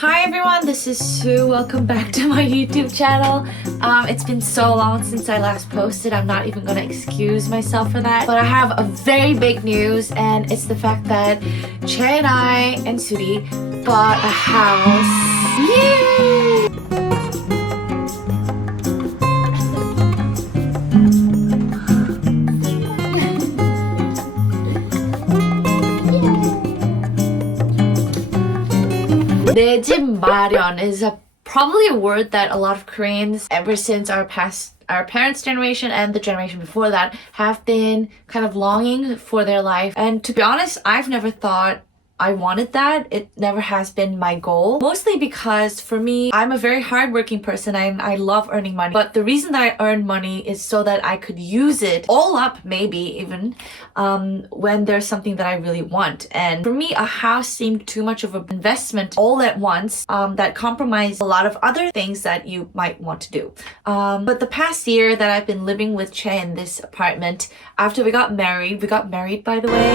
Hi everyone, this is Sue. Welcome back to my YouTube channel. It's been so long since I last posted. I'm not even gonna excuse myself for that. But I have a very big news, and it's the fact that Che and I and Suri bought a house. Yay! 내 집 마련 is probably a word that a lot of Koreans, ever since our parents' generation and the generation before that, have been kind of longing for their life. And to be honest, I've never thought I wanted that. It never has been my goal. Mostly because for me, I'm a very hardworking person and I love earning money. But the reason that I earn money is so that I could use it all up, maybe even, when there's something that I really want. And for me, a house seemed too much of an investment all at once that compromised a lot of other things that you might want to do. But the past year that I've been living with Che in this apartment, after we got married by the way,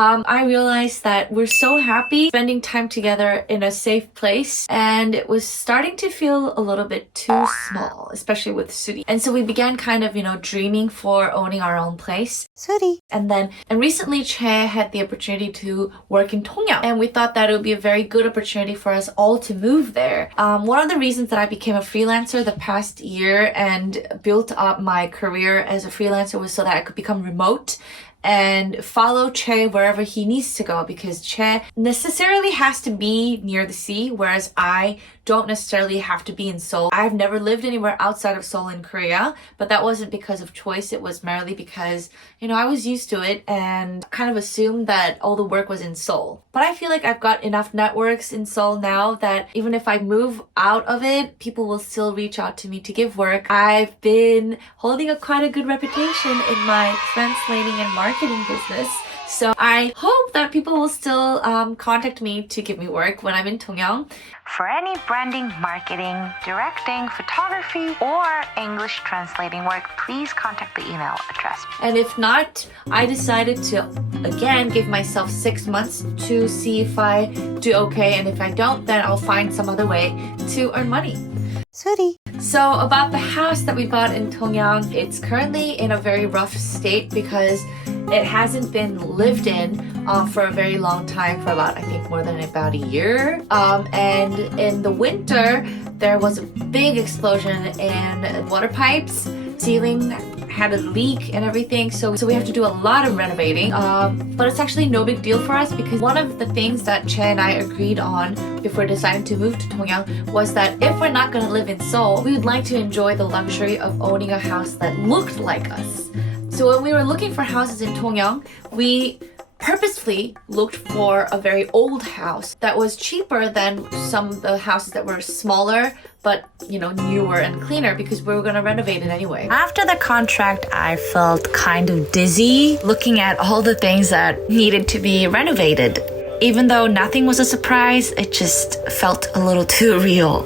I realized that we're so happy spending time together in a safe place, and it was starting to feel a little bit too small, especially with Suri. And so we began kind of, dreaming for owning our own place. Suri. And recently Che had the opportunity to work in Tongyeong, and we thought that it would be a very good opportunity for us all to move there. One of the reasons that I became a freelancer the past year and built up my career as a freelancer was so that I could become remote and follow Che wherever he needs to go, because Che necessarily has to be near the sea, whereas I don't necessarily have to be in Seoul. I've never lived anywhere outside of Seoul in Korea, but that wasn't because of choice. It was merely because, I was used to it and kind of assumed that all the work was in Seoul. But I feel like I've got enough networks in Seoul now that even if I move out of it, people will still reach out to me to give work. I've been holding quite a good reputation in my translating and marketing business. So I hope that people will still contact me to give me work when I'm in Tongyeong. For any branding, marketing, directing, photography, or English translating work, please contact the email address. And if not, I decided to, again, give myself 6 months to see if I do okay. And if I don't, then I'll find some other way to earn money. Suri. So about the house that we bought in Tongyeong, it's currently in a very rough state because it hasn't been lived in for a very long time, for I think more than about a year. And in the winter, there was a big explosion in water pipes. Ceiling had a leak and everything, so we have to do a lot of renovating. But it's actually no big deal for us, because one of the things that Che and I agreed on before deciding to move to Tongyeong was that if we're not going to live in Seoul, we would like to enjoy the luxury of owning a house that looked like us. So when we were looking for houses in Tongyeong, we purposefully looked for a very old house that was cheaper than some of the houses that were smaller but newer and cleaner, because we were going to renovate it anyway. After the contract, I felt kind of dizzy looking at all the things that needed to be renovated. Even though nothing was a surprise, it just felt a little too real.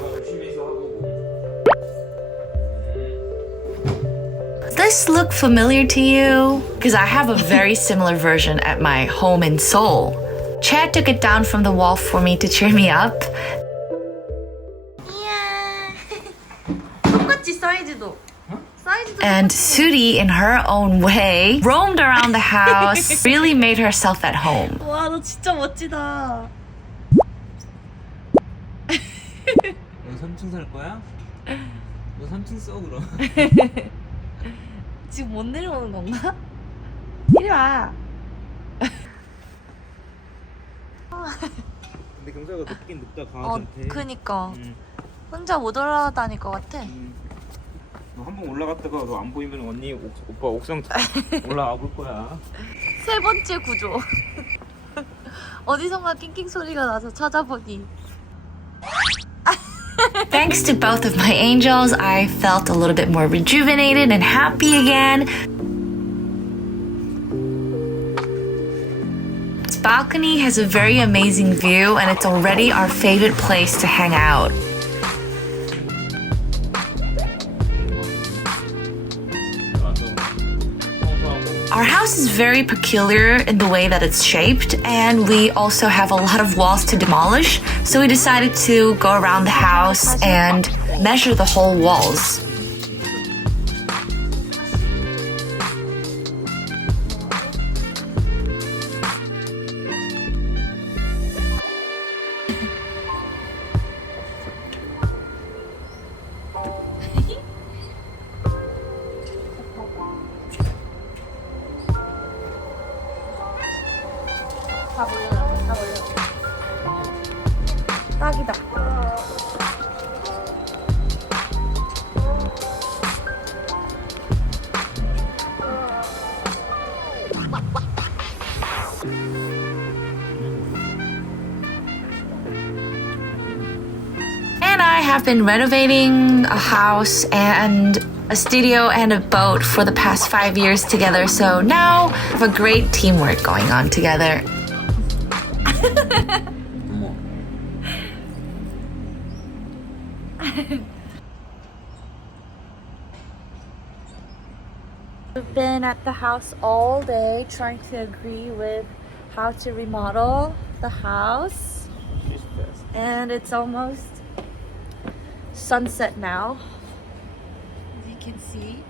Does this look familiar to you? Because I have a very similar version at my home in Seoul. Chad took it down from the wall for me to cheer me up. And Suri, in her own way, roamed around the house, really made herself at home. 와, 너 진짜 멋지다. 너 3층 살 거야? 너 3층 써 그럼. 지금 못 내려오는 건가? 이리 와. 근데 경사가 높긴 높다 강아지한테. 그니까. 혼자 못 올라다닐 것 같아. 너 한 번 올라갔다가 너 안 보이면 언니 오빠 옥상 올라가 볼 거야. 세 번째 구조. 어디선가 낑낑 소리가 나서 찾아보니. Thanks to both of my angels, I felt a little bit more rejuvenated and happy again. This balcony has a very amazing view, and it's already our favorite place to hang out. Our house is very peculiar in the way that it's shaped, and we also have a lot of walls to demolish, so we decided to go around the house and measure the whole walls. 딱이다. And I have been renovating a house and a studio and a boat for the past 5 years together, so now we have a great teamwork going on together. We've been at the house all day trying to agree with how to remodel the house. And it's almost sunset now, as you can see.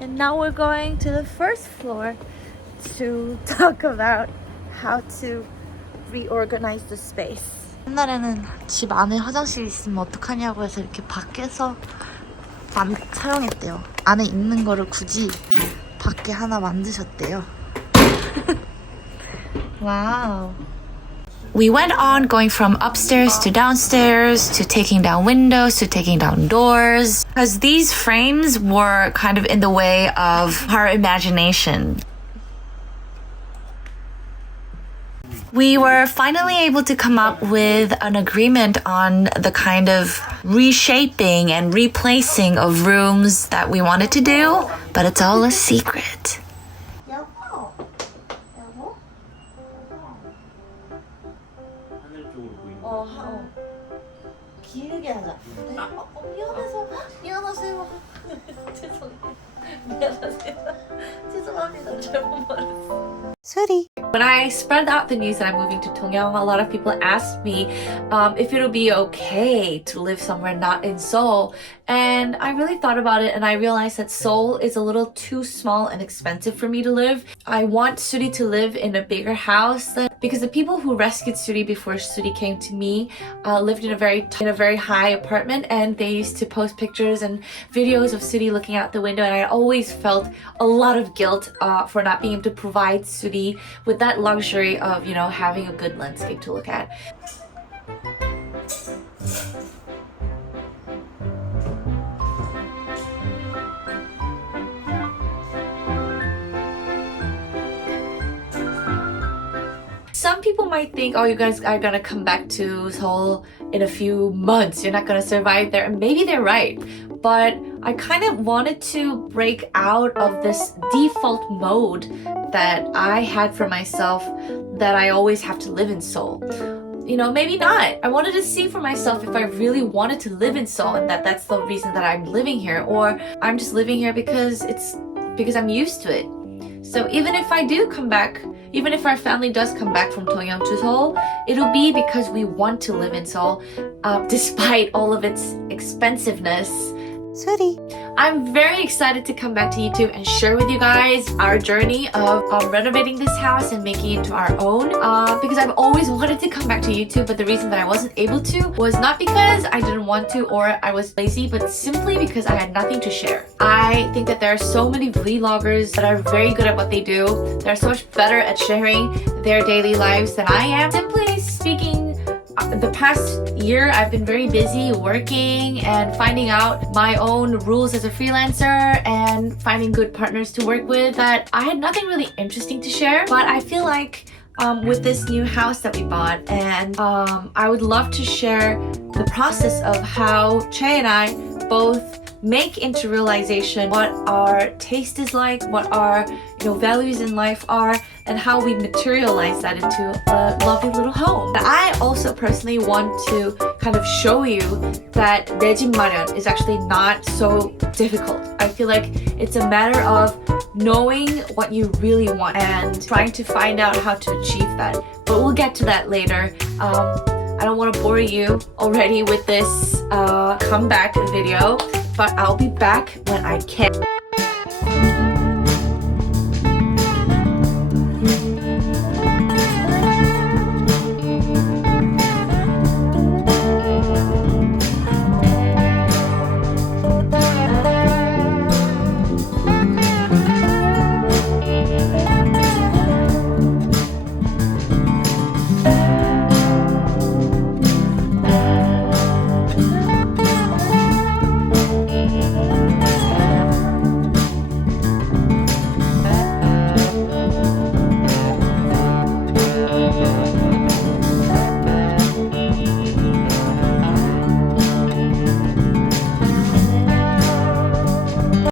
And now we're going to the first floor to talk about how to reorganize the space. 옛날에는 집 안에 화장실 있으면 어떡하냐고 해서 이렇게 밖에서 사용했대요. 안에 있는 거를 굳이 밖에 하나 만드셨대요. Wow. We went on going from upstairs to downstairs to taking down windows to taking down doors because these frames were kind of in the way of our imagination. We were finally able to come up with an agreement on the kind of reshaping and replacing of rooms that we wanted to do, but it's all a secret. 길게 하자. 미안하세요. 죄송합니다. 잘못 말했어. When I spread out the news that I'm moving to Dongyang, a lot of people asked me if it'll be okay to live somewhere not in Seoul. And I really thought about it and I realized that Seoul is a little too small and expensive for me to live. I want Suri to live in a bigger house because the people who rescued Suri before Suri came to me lived in a very high apartment, and they used to post pictures and videos of Suri looking out the window, and I always felt a lot of guilt for not being able to provide Suri with that luxury of, having a good landscape to look at. Some people might think, oh, you guys are gonna come back to Seoul in a few months. You're not gonna survive there. And maybe they're right. But I kind of wanted to break out of this default mode that I had for myself that I always have to live in Seoul. Maybe not. I wanted to see for myself if I really wanted to live in Seoul and that's the reason that I'm living here, or I'm just living here because I'm used to it. So even if I do come back, even if our family does come back from Dongyang to Seoul, it'll be because we want to live in Seoul, despite all of its expensiveness. Suri. I'm very excited to come back to YouTube and share with you guys our journey of renovating this house and making it into our own, because I've always wanted to come back to YouTube, but the reason that I wasn't able to was not because I didn't want to or I was lazy, but simply because I had nothing to share. I think that there are so many vloggers that are very good at what they do. They're so much better at sharing their daily lives than I am. Simply speaking, the past year I've been very busy working and finding out my own rules as a freelancer and finding good partners to work with, that I had nothing really interesting to share. But I feel like with this new house that we bought, and I would love to share the process of how Che and I both make into realization what our taste is like, what our values in life are, and how we materialize that into a lovely little home. I also personally want to kind of show you that 내 집 마련 is actually not so difficult. I feel like it's a matter of knowing what you really want and trying to find out how to achieve that. But we'll get to that later. I don't want to bore you already with this comeback video, but I'll be back when I can.